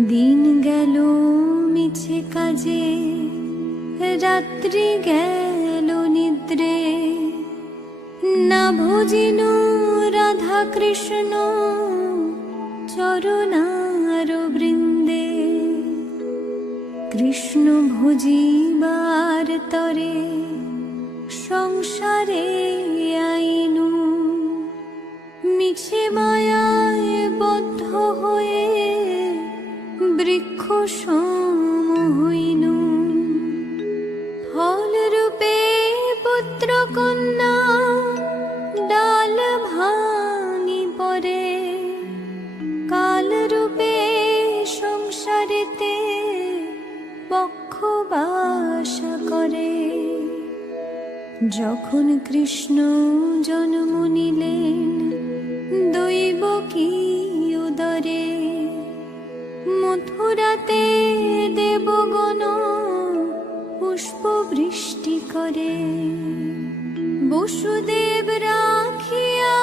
দিন গেল মিছে কাজে, রাত্রি গেল নিদ্রে। না ভজিন রাধা কৃষ্ণ, চরণার বৃন্দে। কৃষ্ণ ভজিবার তরে, সংসারে আইনু। মিছে মায়ায় বৃক্ষ সম হইনু ফল রূপে পুত্র কন্যা, ডাল ভাঙি পরে কাল রূপে সংসারেতে পক্ষ বাসা করে। যখন কৃষ্ণ জন্ম নিলেন, দৈব কি উদরে? মথুরাতে দেবগণ পুষ্প বৃষ্টি করে। বসুদেব রাখিয়া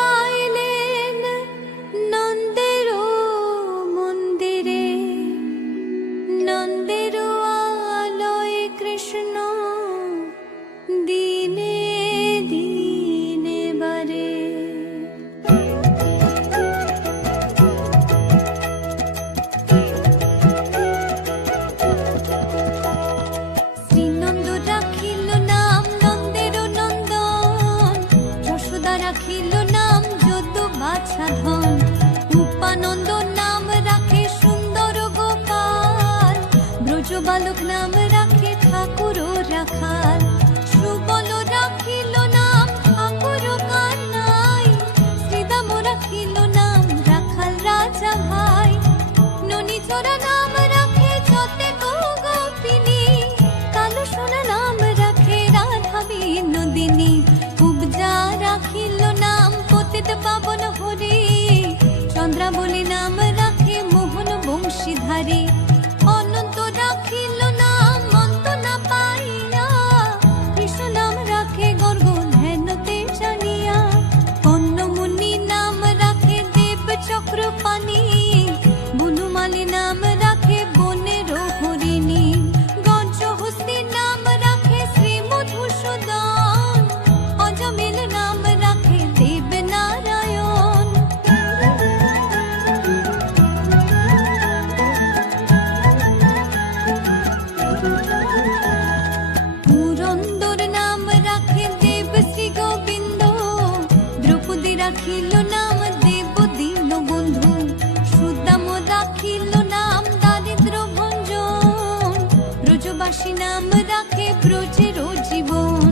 বালক নাম রাখে ঠাকুর রাখাল। সুবল রাখিল নাম ঠাকুর কানাই শ্রীদাম রাখিল নাম রাখাল রাজা ভাই। ননীচরা নাম রাখে যতে গোপিনী কালো সোনা নাম রাখে রাধা বিনোদিনী উপজা রাখিল নাম, পতিত পাবন হরি। চন্দ্রাবলী নাম ব্রজবাসী নাম রাখে ব্রজের জীবন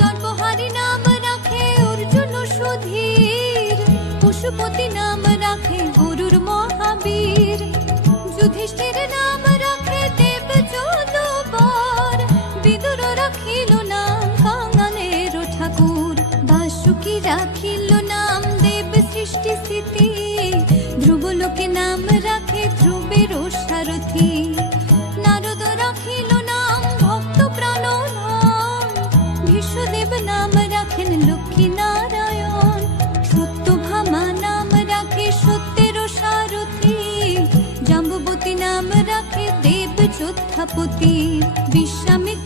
নরবহারী নাম রাখে অর্জুন সুধীর। পশুপতি নাম রাখে গরুর মহাবীর। যুধিষ্ঠির নাম রাখে দেব জলবর। বিদুর রাখিল নাম কাঙালের ঠাকুর। বাসুকি রাখিল নাম দেব সৃষ্টি স্থিতি ধ্রুবলোকে নাম রাখে ধ্রুবের সারথী। যোদ্ধাপতি বিশ্বামিত্র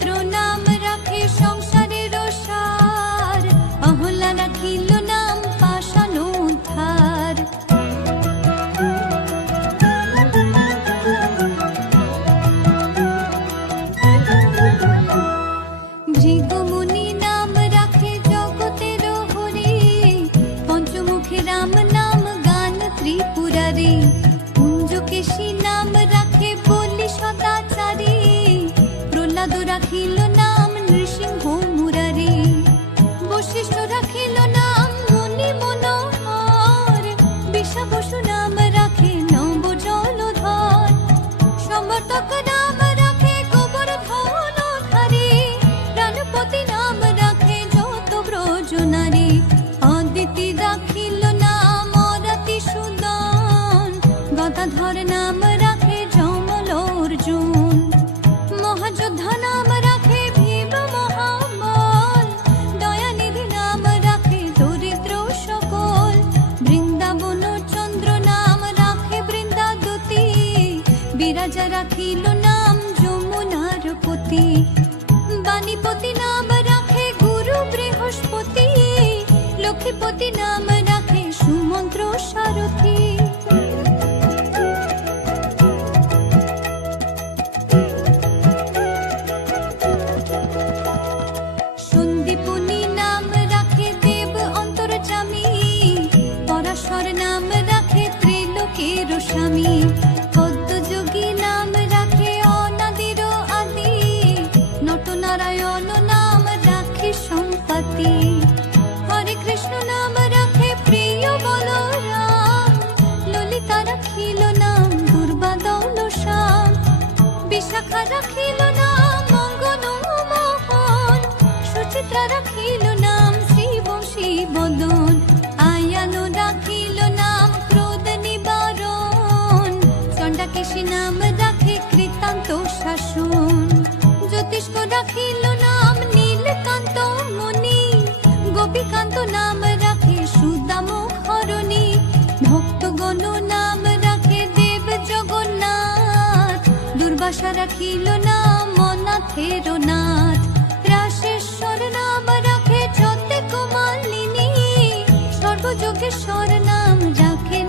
যমল অর্জুন। মহাযোদ্ধা নাম রাখে ভীম দয়ানিধি নাম রাখে দরিদ্র বৃন্দাবন চন্দ্র নাম রাখে বৃন্দাদতি। বিরাজা রাখিল নাম যমুনার পতি। নাম রাখে গুরু বৃহস্পতি। লক্ষ্মীপতি নাম সুচিত্রা রাখিল নাম শিব শিবদন আয়ানো রাখিল নাম নিবারণ। চণ্ডাকেশী নাম কৃতান্ত নাম নীলকান্ত গোপীকান্ত নাম রাখে সুদাম নাম রাখে দেব জগন্নাথ। নাথ। সর্বযোগেশ্বর নাম রাখেন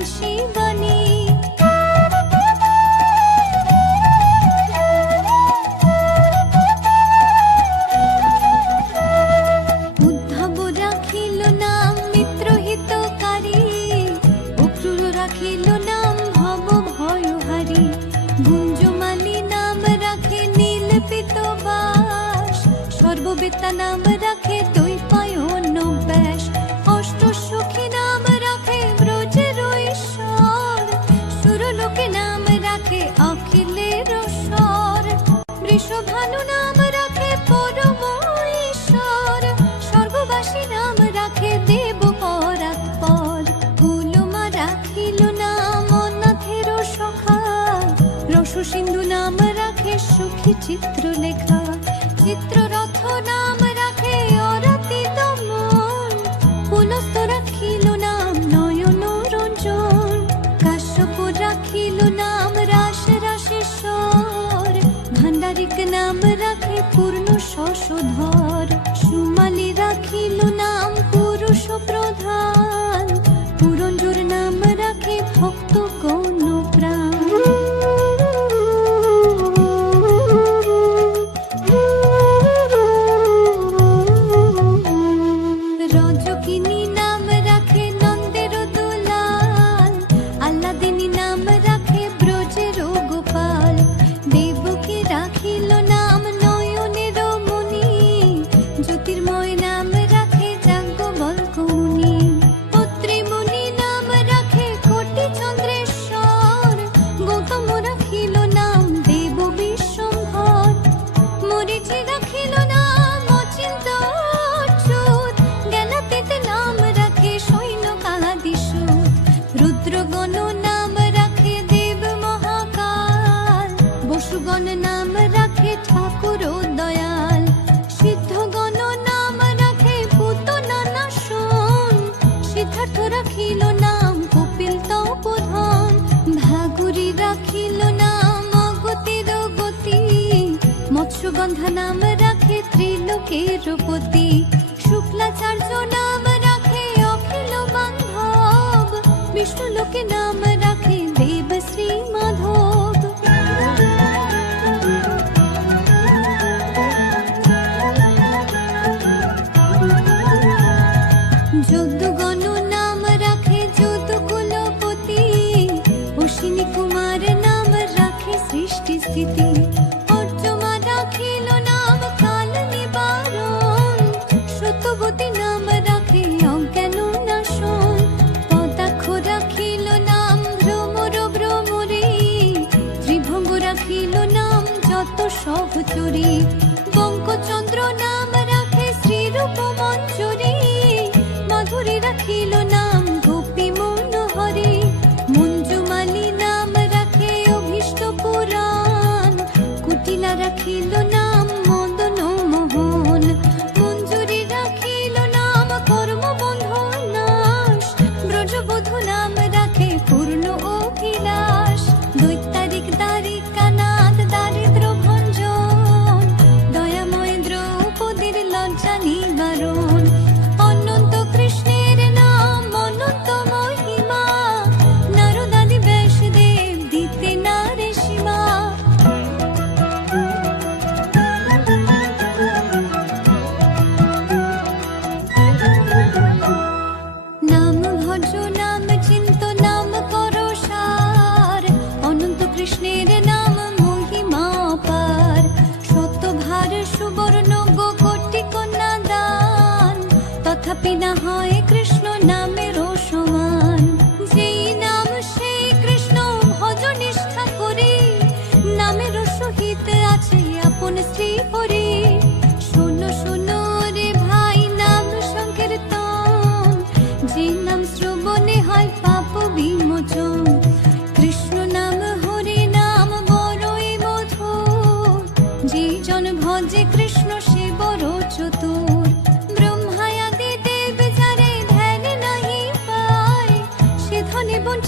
রাখিল নাম মিত্র হিতকারী অক্রূর রাখিল নাম নাম নাম রাখে রাখে সুখী চিত্র লেখা চিত্ররথ নাম রাখে অরাতি দমন পুলস্ত রাখিল নাম নয়ন রঞ্জন। কাশ্যপ রাখিল নাম রাস রাশেশ্বর ভান্ডারিক নাম রাখে পূর্ণ শশধর সুমালি রাখিল নাম ত্রিলোকের পতি শুক্লাচার্য নাম রাখে অখিল বান্ধব। বিষ্ণু লোকে নাম রাখে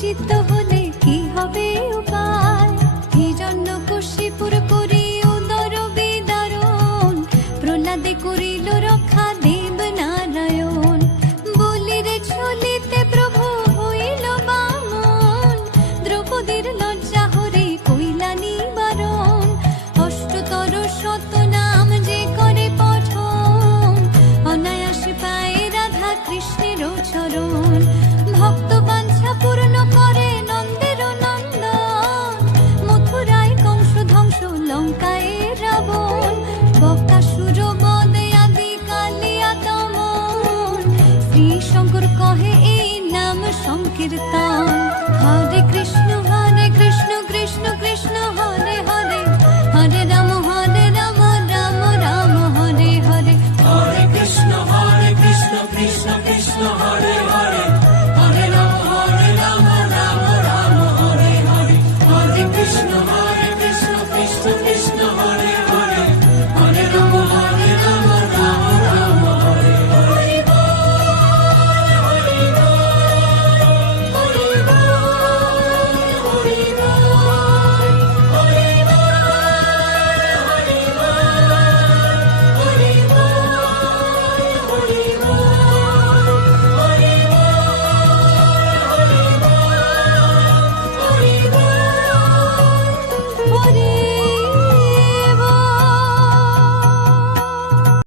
বঞ্চিত হলে কি হবে উপায়? হিরণ্য কশিপুর করি উদর বিদারণ? প্রহ্লাদে করিল রক্ষা দেব নারায়ণ। বলিরে চলিতে প্রভু হইল বামন। দ্রৌপদীর লজ্জা হরে কইলা নিবারণ অষ্টতর শত নাম যে করে পঠন। অনায়াসে পায় রাধা কৃষ্ণের চরণ। ভক্ত বাঞ্ছা পূর্ণ করে নন্দের নন্দন মথুরায় কংস ধ্বংস লঙ্কায় রাবণ বকাসুর বদে আদি কালিয়া দমন শ্রী শঙ্কর কহে এই নাম সংকীর্তন। কৃষ্ণ।